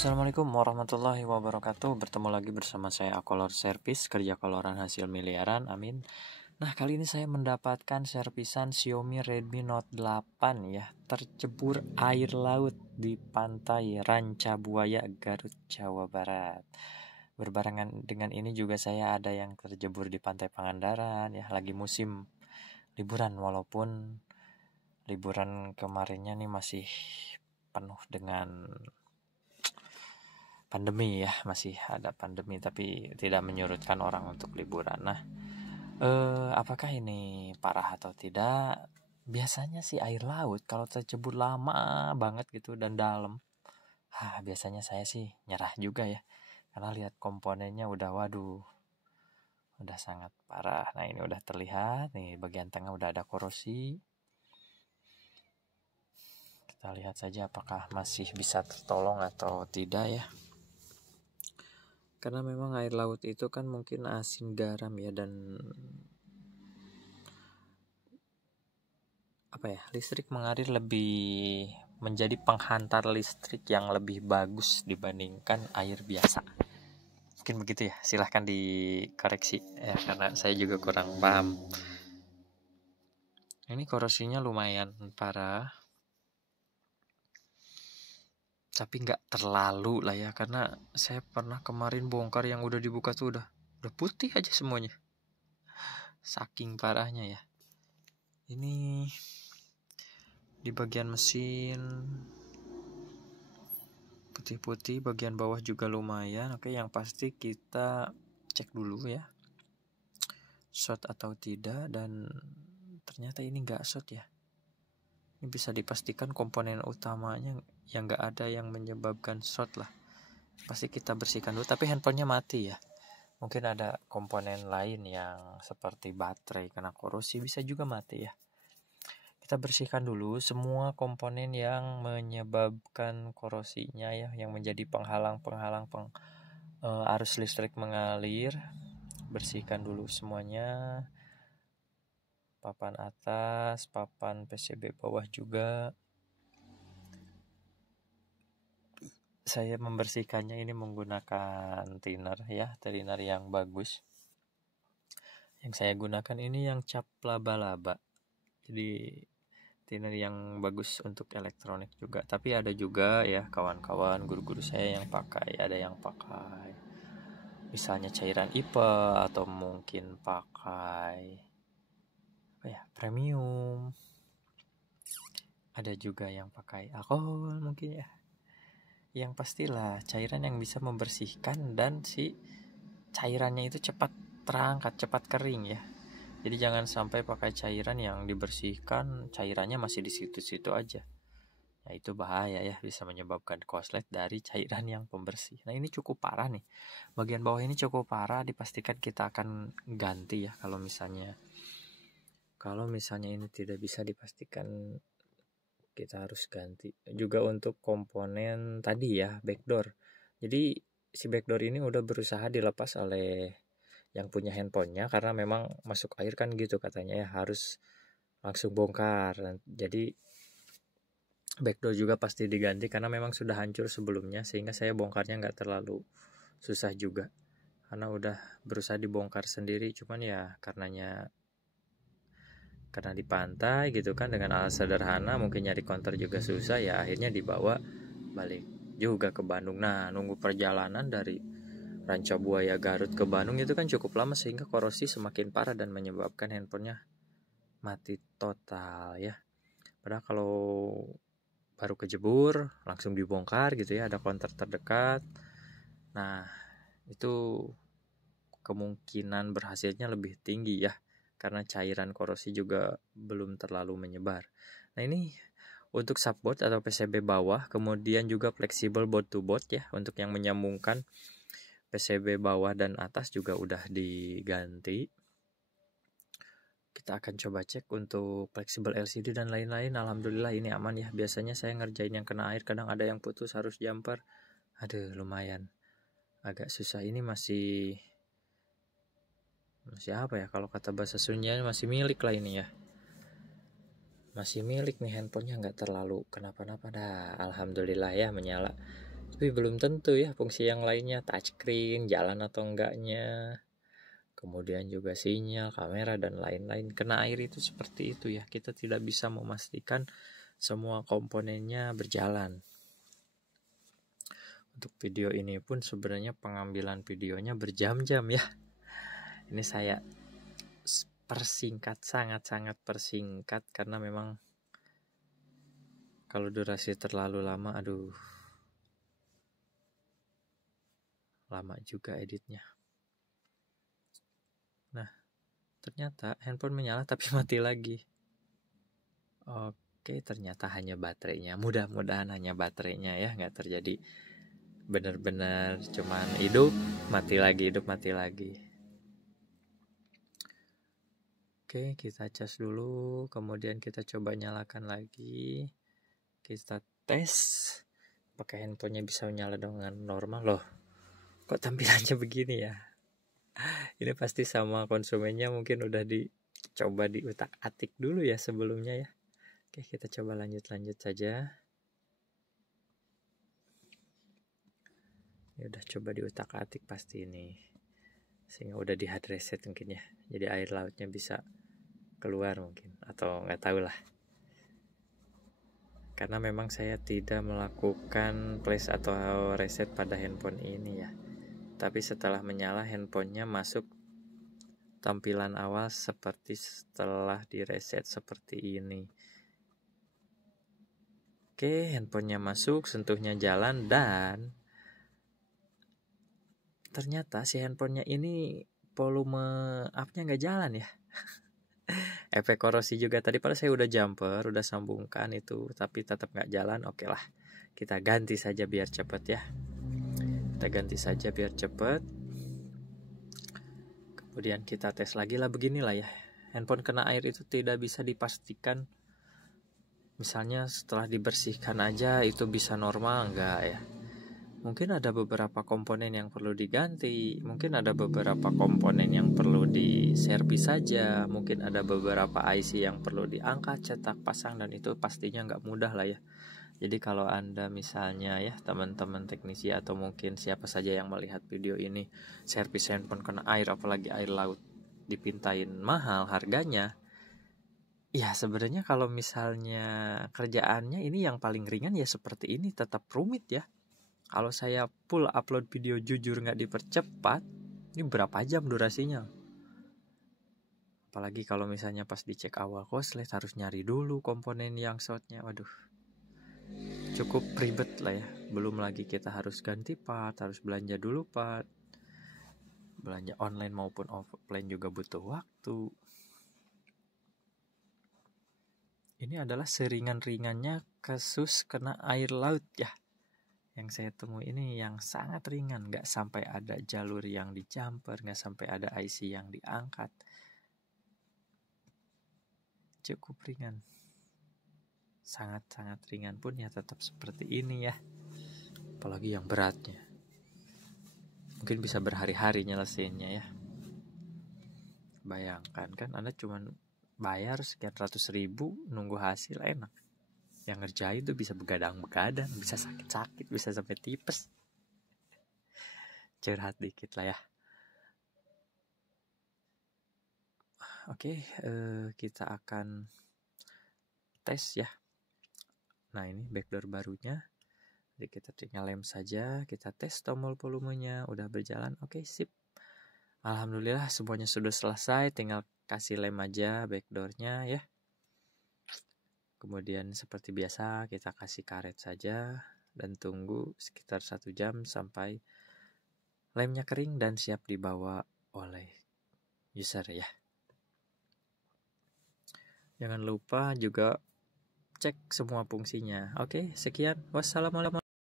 Assalamualaikum warahmatullahi wabarakatuh. Bertemu lagi bersama saya Akolor Service, kerja koloran hasil miliaran, amin. Nah, kali ini saya mendapatkan servisan Xiaomi Redmi Note 8 ya, tercebur air laut di pantai Ranca Buaya, Garut, Jawa Barat. Berbarengan dengan ini juga saya ada yang terjebur di pantai Pangandaran ya, lagi musim liburan, walaupun liburan kemarinnya nih masih penuh dengan pandemi ya, masih ada pandemi, tapi tidak menyurutkan orang untuk liburan. Nah, apakah ini parah atau tidak? Biasanya sih air laut kalau tercebur lama banget gitu dan dalam, biasanya saya sih nyerah juga ya, karena lihat komponennya udah sangat parah. Nah, ini udah terlihat nih, bagian tengah udah ada korosi. Kita lihat saja apakah masih bisa tertolong atau tidak ya. Karena memang air laut itu kan mungkin asin garam ya, dan listrik mengalir lebih menjadi penghantar listrik yang lebih bagus dibandingkan air biasa. Mungkin begitu ya, silahkan dikoreksi ya, karena saya juga kurang paham. Ini korosinya lumayan parah, tapi nggak terlalu lah ya, karena saya pernah kemarin bongkar yang udah dibuka tuh udah putih aja semuanya, saking parahnya ya. Ini di bagian mesin putih-putih, bagian bawah juga lumayan. Oke, yang pasti kita cek dulu ya, short atau tidak. Dan ternyata ini nggak short ya. Ini bisa dipastikan komponen utamanya yang nggak ada yang menyebabkan short lah. Pasti kita bersihkan dulu, tapi handphonenya mati ya. Mungkin ada komponen lain yang seperti baterai kena korosi, bisa juga mati ya. Kita bersihkan dulu semua komponen yang menyebabkan korosinya ya, yang menjadi penghalang arus listrik mengalir. Bersihkan dulu semuanya, papan atas, papan PCB bawah juga. Saya membersihkannya ini menggunakan thinner yang bagus. Yang saya gunakan ini yang cap laba-laba, jadi thinner yang bagus untuk elektronik juga. Tapi ada juga ya kawan-kawan guru-guru saya yang ada yang pakai misalnya cairan IPA, atau mungkin pakai premium. Ada juga yang pakai alkohol mungkin ya. Yang pastilah cairan yang bisa membersihkan dan si cairannya itu cepat terangkat, cepat kering ya. Jadi jangan sampai pakai cairan yang dibersihkan cairannya masih di situ-situ aja. Nah, itu bahaya ya, bisa menyebabkan korslet dari cairan yang pembersih. Nah, ini cukup parah nih. Bagian bawah ini cukup parah, dipastikan kita akan ganti ya kalau misalnya ini tidak bisa dipastikan, kita harus ganti. Juga untuk komponen tadi ya, backdoor. Jadi si backdoor ini udah berusaha dilepas oleh yang punya handphonenya, karena memang masuk air kan gitu katanya ya, harus langsung bongkar. Jadi backdoor juga pasti diganti karena memang sudah hancur sebelumnya, sehingga saya bongkarnya nggak terlalu susah juga, karena udah berusaha dibongkar sendiri. Cuman ya karena di pantai gitu kan, dengan alat sederhana mungkin nyari konter juga susah ya, akhirnya dibawa balik juga ke Bandung. Nah, nunggu perjalanan dari Ranca Buaya Garut ke Bandung itu kan cukup lama, sehingga korosi semakin parah dan menyebabkan handphonenya mati total ya. Padahal kalau baru kejebur langsung dibongkar gitu ya, ada konter terdekat. Nah, itu kemungkinan berhasilnya lebih tinggi ya, karena cairan korosi juga belum terlalu menyebar. Nah, ini untuk subboard atau PCB bawah, kemudian juga fleksibel board to board ya, untuk yang menyambungkan PCB bawah dan atas juga udah diganti. Kita akan coba cek untuk fleksibel LCD dan lain-lain. Alhamdulillah ini aman ya. Biasanya saya ngerjain yang kena air, kadang ada yang putus harus jumper. Aduh, lumayan agak susah. Ini masih apa ya, kalau kata bahasa Sunda masih milik lah ini ya. Masih milik nih handphonenya, nggak terlalu kenapa-napa dah. Alhamdulillah ya, menyala. Tapi belum tentu ya fungsi yang lainnya, touchscreen, jalan atau enggaknya, kemudian juga sinyal, kamera, dan lain-lain. Kena air itu seperti itu ya, kita tidak bisa memastikan semua komponennya berjalan. Untuk video ini pun sebenarnya pengambilan videonya berjam-jam ya. Ini saya persingkat, sangat-sangat persingkat, karena memang kalau durasi terlalu lama, aduh, lama juga editnya. Nah, ternyata handphone menyala tapi mati lagi. Oke, ternyata hanya baterainya. Mudah-mudahan hanya baterainya ya, nggak terjadi benar-benar cuman hidup mati lagi, hidup mati lagi. Oke, kita cas dulu, kemudian kita coba nyalakan lagi, kita tes pakai handphonenya bisa nyala dengan normal. Loh, kok tampilannya begini ya? Ini pasti sama konsumennya mungkin udah dicoba diutak-atik dulu ya sebelumnya ya. Oke, kita coba lanjut saja. Ya udah coba diutak-atik pasti ini, sehingga udah di hard reset mungkin ya, jadi air lautnya bisa keluar mungkin, atau nggak tahu lah, karena memang saya tidak melakukan flash atau reset pada handphone ini ya. Tapi setelah menyala handphonenya masuk tampilan awal seperti setelah di reset seperti ini. Oke, handphonenya masuk, sentuhnya jalan, dan ternyata si handphonenya ini volume up-nya nggak jalan ya. Efek korosi juga tadi, padahal saya udah jumper, udah sambungkan itu, tapi tetap nggak jalan. Oke lah, kita ganti saja biar cepet ya. Kita ganti saja biar cepet. Kemudian kita tes lagi lah, beginilah ya. Handphone kena air itu tidak bisa dipastikan. Misalnya setelah dibersihkan aja itu bisa normal, enggak ya. Mungkin ada beberapa komponen yang perlu diganti, mungkin ada beberapa komponen yang perlu diservis saja, mungkin ada beberapa IC yang perlu diangkat, cetak, pasang, dan itu pastinya nggak mudah lah ya. Jadi kalau Anda misalnya ya teman-teman teknisi atau mungkin siapa saja yang melihat video ini, servis handphone kena air, apalagi air laut, dipintain mahal harganya, ya sebenarnya kalau misalnya kerjaannya ini yang paling ringan ya seperti ini, tetap rumit ya. Kalau saya full upload video jujur nggak dipercepat, ini berapa jam durasinya? Apalagi kalau misalnya pas dicek awal koslet harus nyari dulu komponen yang shortnya. Waduh, cukup ribet lah ya. Belum lagi kita harus ganti part, harus belanja dulu part. Belanja online maupun offline juga butuh waktu. Ini adalah seringan-ringannya kasus kena air laut ya. Yang saya temui ini yang sangat ringan, nggak sampai ada jalur yang dijumper, nggak sampai ada IC yang diangkat, cukup ringan, sangat-sangat ringan pun ya tetap seperti ini ya. Apalagi yang beratnya mungkin bisa berhari-hari nyelesainnya ya. Bayangkan kan Anda cuma bayar sekian ratus ribu, nunggu hasil enak, yang ngerjain tuh bisa begadang-begadang, bisa sakit-sakit, bisa sampai tipes. Curhat dikit lah ya. Oke, kita akan tes ya. Nah ini backdoor barunya, jadi kita tinggal lem saja, kita tes tombol volumenya, udah berjalan. Oke, sip. Alhamdulillah semuanya sudah selesai, tinggal kasih lem aja backdoornya ya. Kemudian seperti biasa kita kasih karet saja dan tunggu sekitar 1 jam sampai lemnya kering dan siap dibawa oleh user ya. Jangan lupa juga cek semua fungsinya. Oke, sekian. Wassalamualaikum.